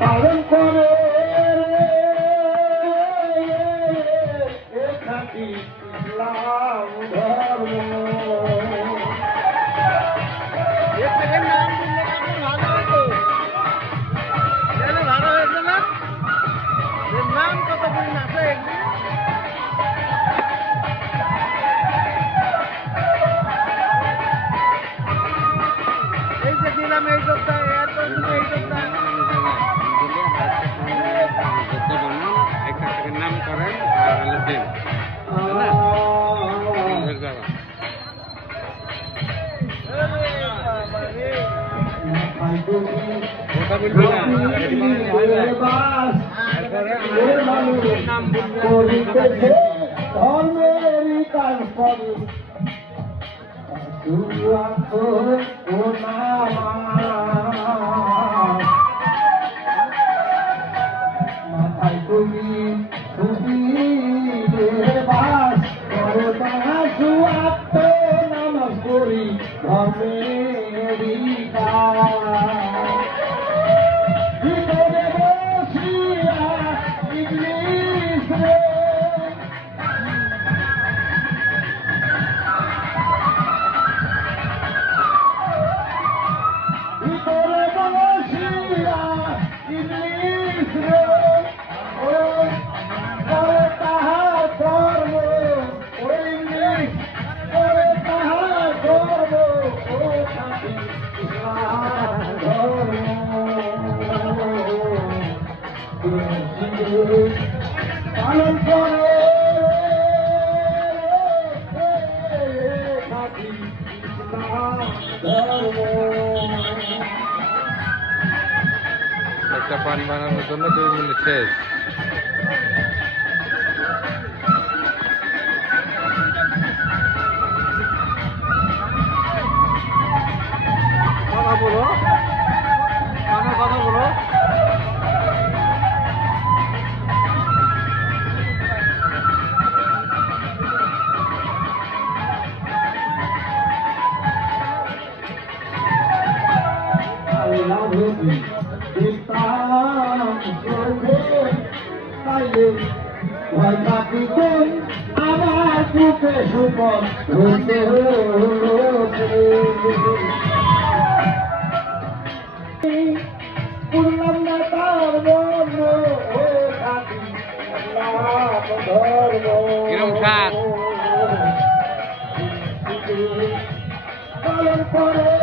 પાવન કોને ખાતી લાવ ધર્મ નામ તો તમને નાખે মাথায় তুমি সুখীর বাস করো তাহা সুয়াত্ম নামাজ করি ধর্মেরই Oh, পালন করে একটা পান বানানোর জন্য দুই মিনিট শেষ। দিতাম চোখে তাইলে ভয় থাকিতেন আমার সুখে সুপন হতে পূর্ণাম না তার মন ও খাটি ধর্ম পালন করে